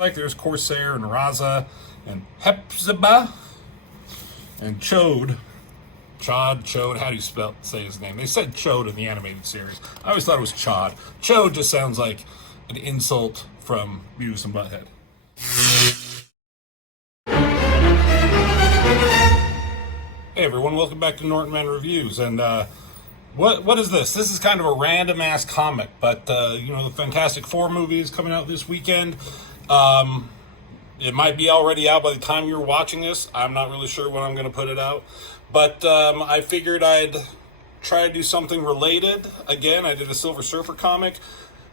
Like there's Corsair and Raza and Hepzibah and Chode. Chode, how do you say his name? They said Chode in the animated series. I always thought it was Chod. Chode just sounds like an insult from Beavis and Butthead. Hey everyone, welcome back to Norton Man Reviews. And what is this? This is kind of a random ass comic, but the Fantastic Four movie is coming out this weekend. It might be already out by the time you're watching this. I'm not really sure when I'm going to put it out. But I figured I'd try to do something related. Again, I did a Silver Surfer comic.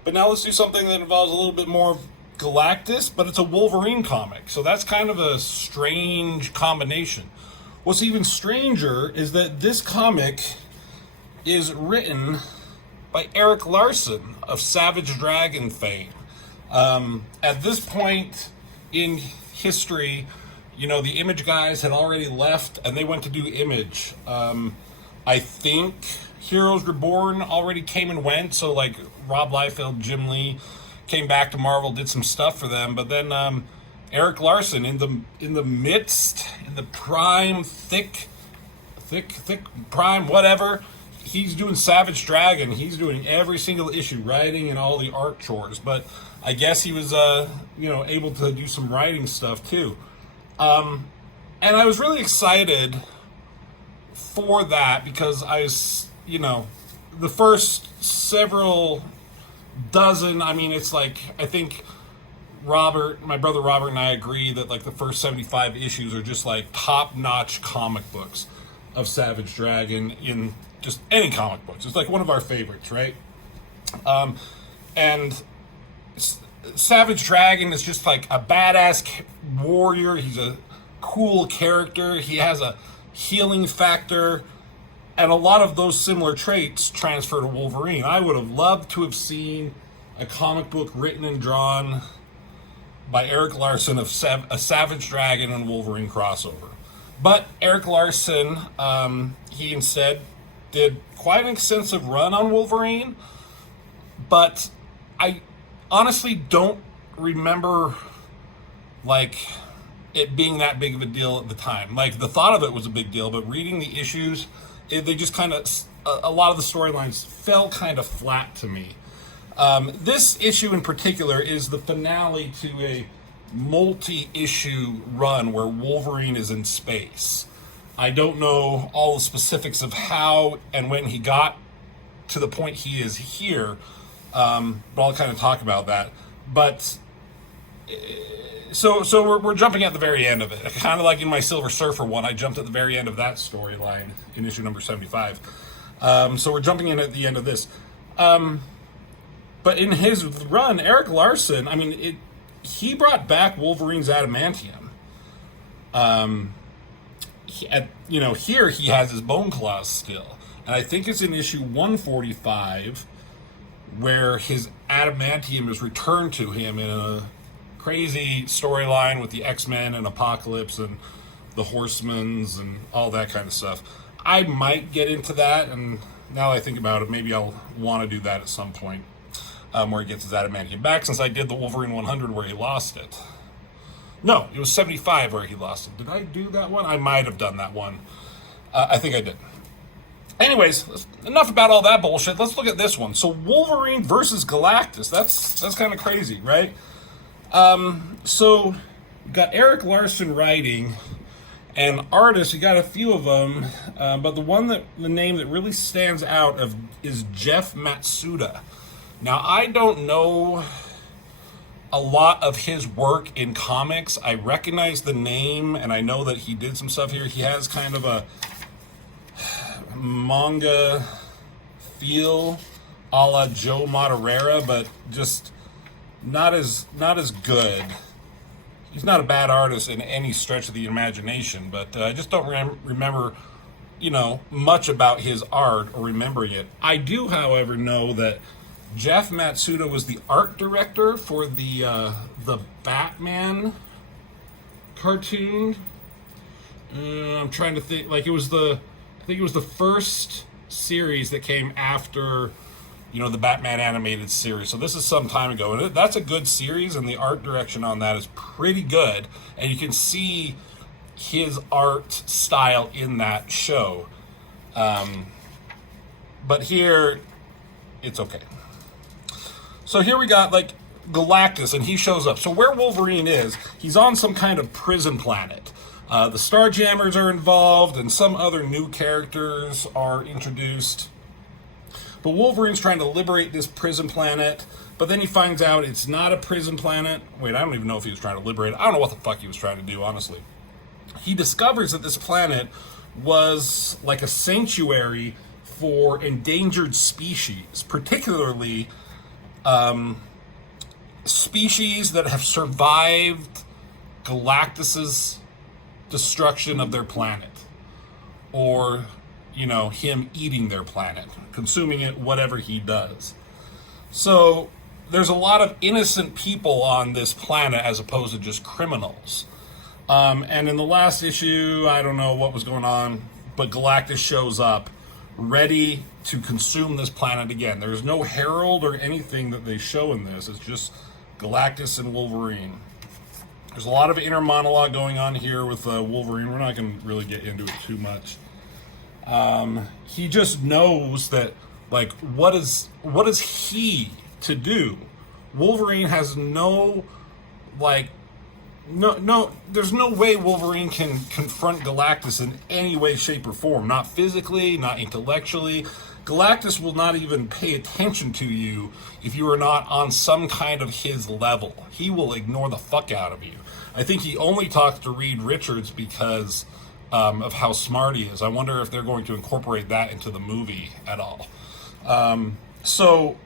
But now let's do something that involves a little bit more of Galactus, but it's a Wolverine comic. So that's kind of a strange combination. What's even stranger is that this comic is written by Erik Larsen of Savage Dragon fame. At this point in history, the Image guys had already left and they went to do Image. I think Heroes Reborn already came and went, so like Rob Liefeld, Jim Lee came back to Marvel, did some stuff for them, but then Erik Larsen in the midst, in the prime, thick prime, whatever, he's doing Savage Dragon. He's doing every single issue, writing and all the art chores. But I guess he was, able to do some writing stuff too. And I was really excited for that because I was, the first several dozen. I mean, it's like I think my brother Robert, and I agree that like the first 75 issues are just like top-notch comic books of Savage Dragon in just any comic books. It's like one of our favorites, right? And Savage Dragon is just like a badass warrior. He's a cool character. He has a healing factor, and a lot of those similar traits transfer to Wolverine. I would have loved to have seen a comic book written and drawn by Erik Larsen of a Savage Dragon and Wolverine crossover. But Erik Larsen, he instead did quite an extensive run on Wolverine, but I honestly don't remember like it being that big of a deal at the time. Like the thought of it was a big deal, but reading the issues, they just kind of, a lot of the storylines fell kind of flat to me. This issue in particular is the finale to a multi-issue run where Wolverine is in space. I don't know all the specifics of how and when he got to the point he is here, but I'll kind of talk about that. But so we're jumping at the very end of it, kind of like in my Silver Surfer one. I jumped at the very end of that storyline in issue number 75. So we're jumping in at the end of this. But in his run, Erik Larsen, he brought back Wolverine's adamantium. Here he has his bone claws still. And I think it's in issue 145 where his adamantium is returned to him in a crazy storyline with the X-Men and Apocalypse and the Horsemans and all that kind of stuff. I might get into that, and now that I think about it, maybe I'll want to do that at some point. Where he gets his adamantium back, since I did the Wolverine 100 where he lost it. No, it was 75 where he lost it. Did I do that one? I might have done that one. I think I did. Anyways, enough about all that bullshit. Let's look at this one. So Wolverine versus Galactus. That's kind of crazy, right? So got Erik Larsen writing, and artists, you got a few of them, but the name that really stands out is Jeff Matsuda. Now, I don't know a lot of his work in comics. I recognize the name, and I know that he did some stuff here. He has kind of a manga feel a la Joe Madureira, but just not as good. He's not a bad artist in any stretch of the imagination, but I just don't remember, much about his art or remembering it. I do, however, know that Jeff Matsuda was the art director for the Batman cartoon. I'm trying to think. Like I think it was the first series that came after, the Batman animated series. So this is some time ago, and that's a good series, and the art direction on that is pretty good, and you can see his art style in that show. But here, it's okay. So here we got, like, Galactus, and he shows up. So where Wolverine is, he's on some kind of prison planet. The Starjammers are involved, and some other new characters are introduced. But Wolverine's trying to liberate this prison planet, but then he finds out it's not a prison planet. Wait, I don't even know if he was trying to liberate it. I don't know what the fuck he was trying to do, honestly. He discovers that this planet was like a sanctuary for endangered species, particularly species that have survived Galactus's destruction of their planet, or him eating their planet, consuming it, whatever he does. So there's a lot of innocent people on this planet as opposed to just criminals. And in the last issue, I don't know what was going on, but Galactus shows up ready to consume this planet again. There's no herald or anything that they show in this. It's just Galactus and Wolverine. There's a lot of inner monologue going on here with Wolverine. We're not going to really get into it too much. He just knows that, like, what is he to do? Wolverine has no, there's no way Wolverine can confront Galactus in any way, shape, or form. Not physically, not intellectually. Galactus will not even pay attention to you if you are not on some kind of his level. He will ignore the fuck out of you. I think he only talks to Reed Richards because of how smart he is. I wonder if they're going to incorporate that into the movie at all. So,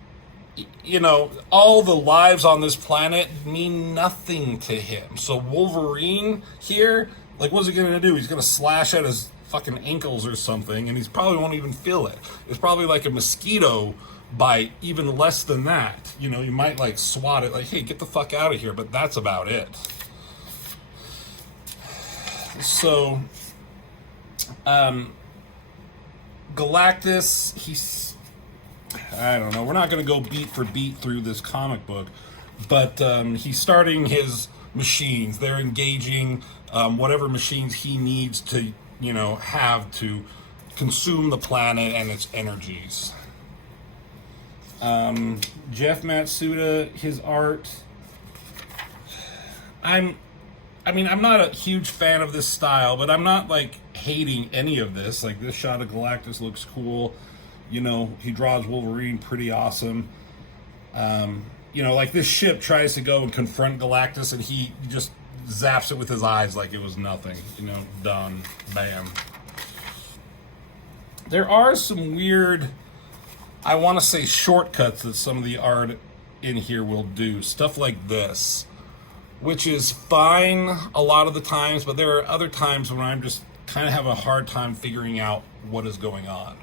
all the lives on this planet mean nothing to him. So Wolverine here, like, what's he going to do? He's going to slash at his fucking ankles or something, and he probably won't even feel it. It's probably like a mosquito bite, even less than that. You might, like, swat it, like, hey, get the fuck out of here, but that's about it. So, Galactus, I don't know, we're not going to go beat for beat through this comic book, but he's starting his machines. They're engaging whatever machines he needs to, have to consume the planet and its energies. Jeff Matsuda, his art, I'm not a huge fan of this style, but I'm not, like, hating any of this. Like, this shot of Galactus looks cool. He draws Wolverine pretty awesome. Like, this ship tries to go and confront Galactus, and he just zaps it with his eyes like it was nothing. Done. Bam. There are some weird, I want to say, shortcuts that some of the art in here will do. Stuff like this, which is fine a lot of the times, but there are other times when I'm just kind of have a hard time figuring out what is going on.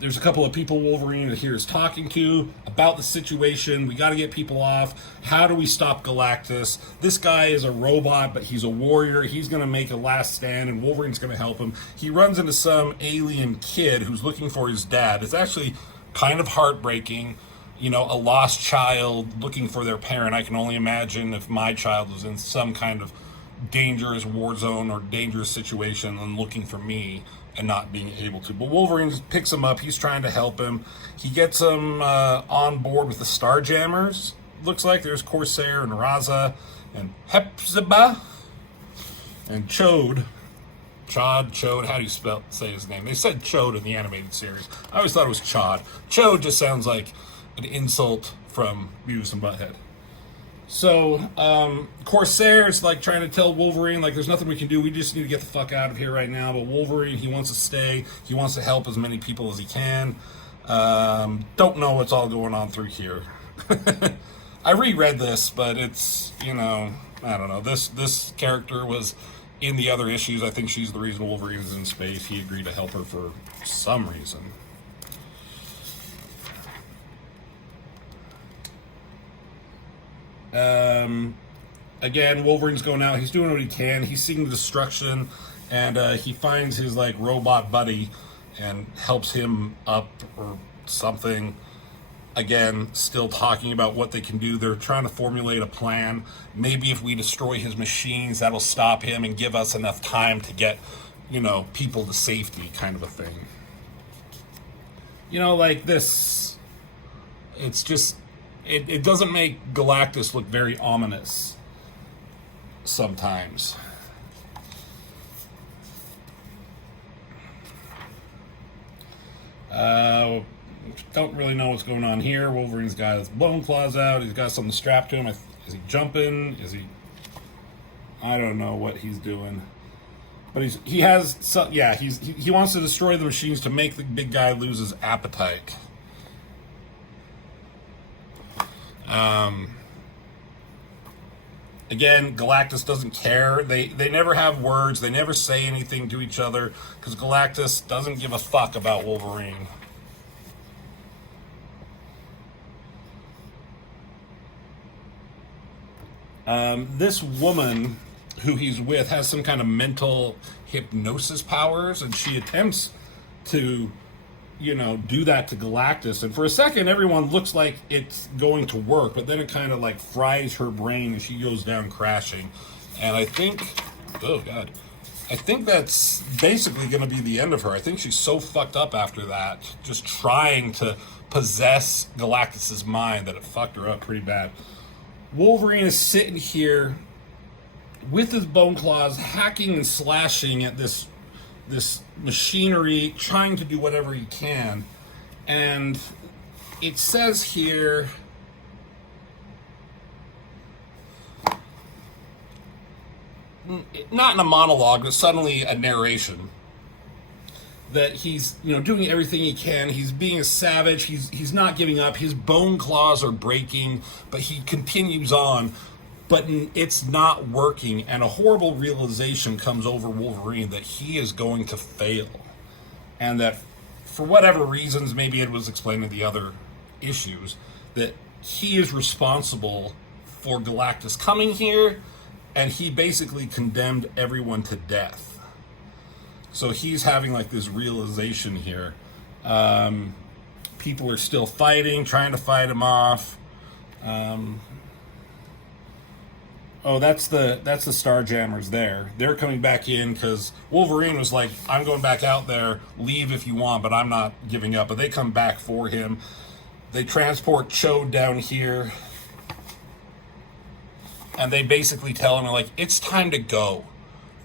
There's a couple of people Wolverine here is talking to about the situation. We got to get people off. How do we stop Galactus? This guy is a robot, but he's a warrior. He's going to make a last stand, and Wolverine's going to help him. He runs into some alien kid who's looking for his dad. It's actually kind of heartbreaking. A lost child looking for their parent. I can only imagine if my child was in some kind of dangerous war zone or dangerous situation and looking for me and not being able to. But Wolverine picks him up. He's trying to help him. He gets him on board with the Starjammers. Looks like there's Corsair and Raza and Hepzibah and Chode. Chode, how do you say his name? They said Chode in the animated series. I always thought it was Chod. Chode just sounds like an insult from Beavis and Butthead. So, Corsair is, like, trying to tell Wolverine, like, there's nothing we can do. We just need to get the fuck out of here right now. But Wolverine, he wants to stay. He wants to help as many people as he can. Don't know what's all going on through here. I reread this, but it's, I don't know. This character was in the other issues. I think she's the reason Wolverine is in space. He agreed to help her for some reason. Again, Wolverine's going out. He's doing what he can. He's seeing the destruction, and he finds his, like, robot buddy, and helps him up or something. Again, still talking about what they can do. They're trying to formulate a plan. Maybe if we destroy his machines, that'll stop him and give us enough time to get, people to safety, kind of a thing. Like this, it's just, it doesn't make Galactus look very ominous sometimes. Don't really know what's going on here. Wolverine's got his bone claws out. He's got something strapped to him. Is he jumping? I don't know what he's doing. But he wants to destroy the machines to make the big guy lose his appetite. Again, Galactus doesn't care. They never have words. They never say anything to each other because Galactus doesn't give a fuck about Wolverine. This woman who he's with has some kind of mental hypnosis powers, and she attempts to, do that to Galactus. And for a second, everyone looks like it's going to work, but then it kind of like fries her brain and she goes down crashing. And I think that's basically going to be the end of her. I think she's so fucked up after that, just trying to possess Galactus's mind, that it fucked her up pretty bad. Wolverine is sitting here with his bone claws, hacking and slashing at this machinery, trying to do whatever he can. And it says here, not in a monologue, but suddenly a narration, that he's doing everything he can. He's being a savage. He's not giving up. His bone claws are breaking, but he continues on. But it's not working, and a horrible realization comes over Wolverine that he is going to fail, and that for whatever reasons, maybe it was explained in the other issues, that he is responsible for Galactus coming here, and he basically condemned everyone to death. So he's having like this realization here. People are still fighting, trying to fight him off. That's the Starjammers there. They're coming back in because Wolverine was like, I'm going back out there, leave if you want, but I'm not giving up. But they come back for him. They transport Chode down here. And they basically tell him, like, it's time to go.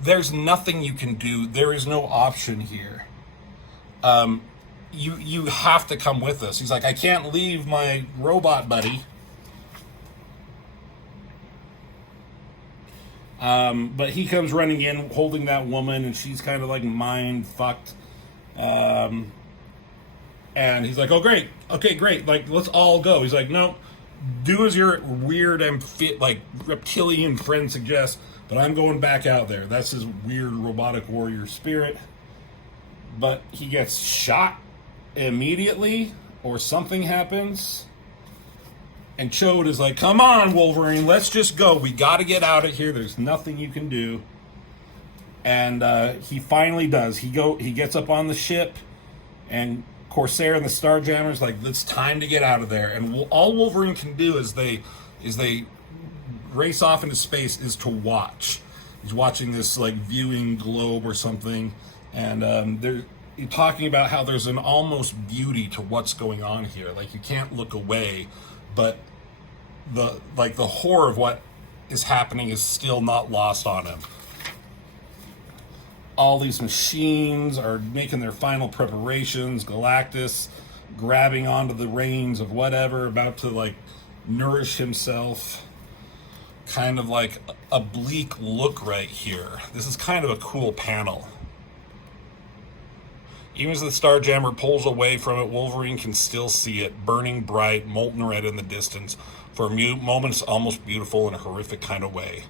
There's nothing you can do. There is no option here. You have to come with us. He's like, I can't leave my robot buddy. But he comes running in holding that woman, and she's kind of like mind fucked. And he's like, oh, great. Okay, great. Like, let's all go. He's like, no, do as your weird reptilian friend suggests, but I'm going back out there. That's his weird robotic warrior spirit. But he gets shot immediately, or something happens. And Chode is like, come on, Wolverine, let's just go. We got to get out of here. There's nothing you can do. And he finally does. He gets up on the ship, and Corsair and the Starjammers like, it's time to get out of there. And all Wolverine can do is they race off into space is to watch. He's watching this like viewing globe or something, and they're talking about how there's an almost beauty to what's going on here. Like, you can't look away. But the horror of what is happening is still not lost on him. All these machines are making their final preparations. Galactus grabbing onto the reins of whatever, about to like nourish himself. Kind of like a bleak look right here. This is kind of a cool panel. Even as the Starjammer pulls away from it, Wolverine can still see it, burning bright, molten red in the distance. For a moment, it's almost beautiful in a horrific kind of way.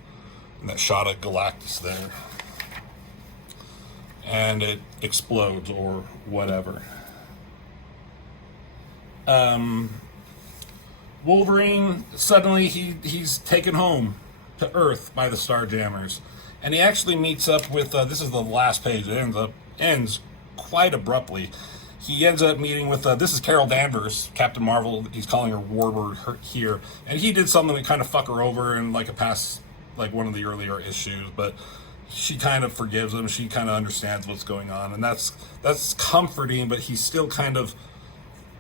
And that shot of Galactus there. And it explodes, or whatever. Wolverine, suddenly he's taken home to Earth by the Starjammers. And he actually meets up with, this is the last page, it ends quite abruptly. He ends up meeting with, this is Carol Danvers, Captain Marvel. He's calling her Warbird here. And he did something to kind of fuck her over in like a past, like one of the earlier issues. But she kind of forgives him. She kind of understands what's going on. And that's comforting, but he's still kind of,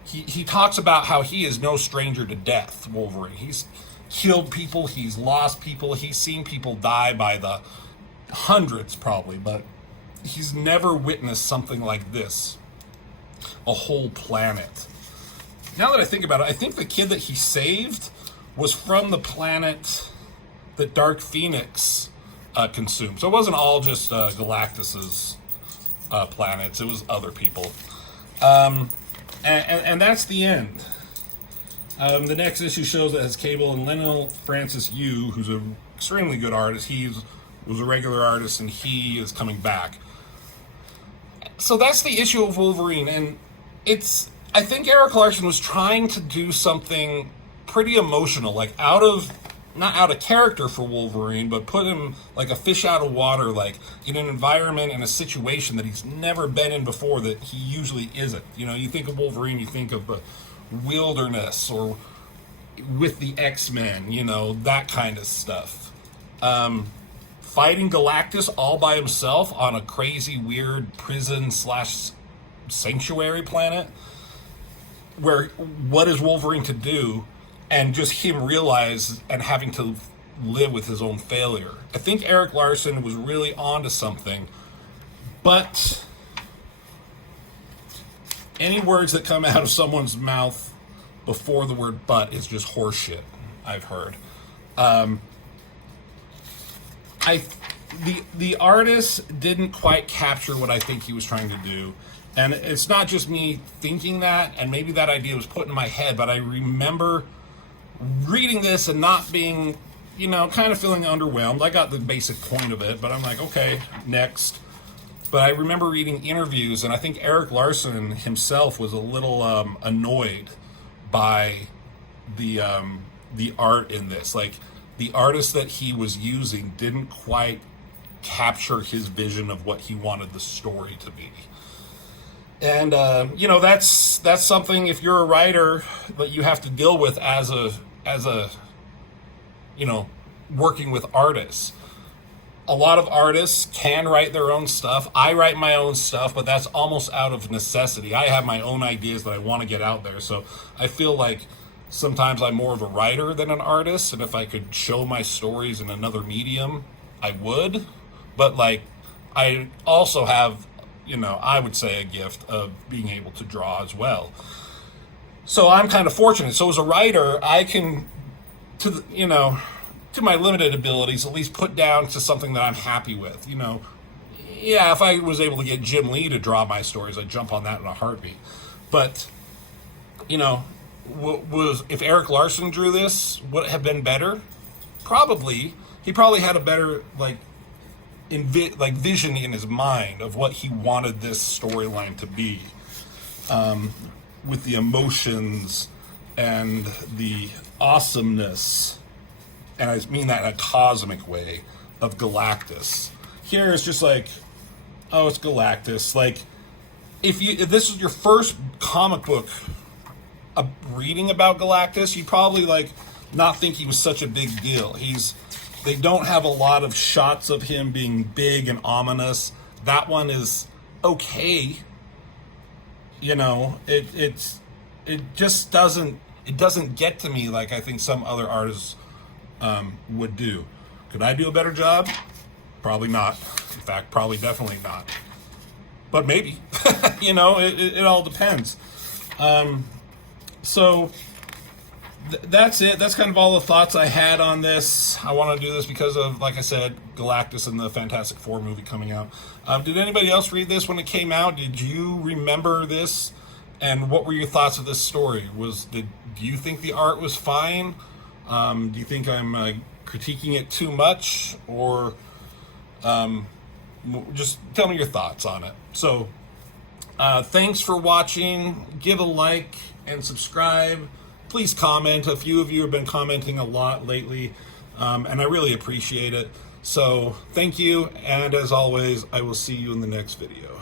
he talks about how he is no stranger to death, Wolverine. He's killed people. He's lost people. He's seen people die by the hundreds probably, but he's never witnessed something like this. A whole planet. Now that I think about it, I think the kid that he saved was from the planet that Dark Phoenix consumed. So it wasn't all just Galactus's planets. It was other people. And that's the end. The next issue shows that has Cable and Lionel Francis Yu, who's an extremely good artist. He was a regular artist, and he is coming back. So that's the issue of Wolverine, and I think Erik Larsen was trying to do something pretty emotional, like not out of character for Wolverine, but put him like a fish out of water, like in an environment and a situation that he's never been in before, that he usually isn't. You know, you think of Wolverine, you think of the wilderness, or with the X-Men, you know, that kind of stuff. Fighting Galactus all by himself on a crazy, weird prison/sanctuary planet, where what is Wolverine to do? And just him realize and having to live with his own failure. I think Erik Larsen was really onto something, but any words that come out of someone's mouth before the word "but" is just horseshit, I've heard. The artist didn't quite capture what I think he was trying to do. And it's not just me thinking that, and maybe that idea was put in my head, but I remember reading this and not being, you know, kind of feeling underwhelmed. I got the basic point of it, but I'm like, okay, next. But I remember reading interviews, and I think Erik Larsen himself was a little annoyed by the art in this. Like, the artist that he was using didn't quite capture his vision of what he wanted the story to be. And you know, that's something, if you're a writer, that you have to deal with as a you know, working with artists. A lot of artists can write their own stuff. I write my own stuff, but that's almost out of necessity. I have my own ideas that I want to get out there. So I feel like sometimes I'm more of a writer than an artist, and if I could show my stories in another medium, I would. But like, I also have, you know, I would say a gift of being able to draw as well. So I'm kind of fortunate. So as a writer, I can, to my limited abilities, at least put down to something that I'm happy with. You know, yeah, if I was able to get Jim Lee to draw my stories, I'd jump on that in a heartbeat. But, you know, if Erik Larsen drew this, would it have been better? Probably. He probably had a better vision in his mind of what he wanted this storyline to be, with the emotions and the awesomeness, and I mean that in a cosmic way, of Galactus. Here it's just like, oh, it's Galactus. Like, if this is your first comic book reading about Galactus, you probably like not think he was such a big deal. They don't have a lot of shots of him being big and ominous. That one is okay. You know, it just doesn't get to me like I think some other artists would do. Could I do a better job? Probably not. In fact, probably definitely not. But maybe. You know, it all depends. So that's it. That's kind of all the thoughts I had on this. I want to do this because of, like I said, Galactus and the Fantastic Four movie coming out. Did anybody else read this when it came out? Did you remember this? And what were your thoughts of this story? Do you think the art was fine? Do you think I'm critiquing it too much? Or just tell me your thoughts on it. So thanks for watching. Give a like and subscribe. Please comment. A few of you have been commenting a lot lately, and I really appreciate it. So thank you, and as always, I will see you in the next video.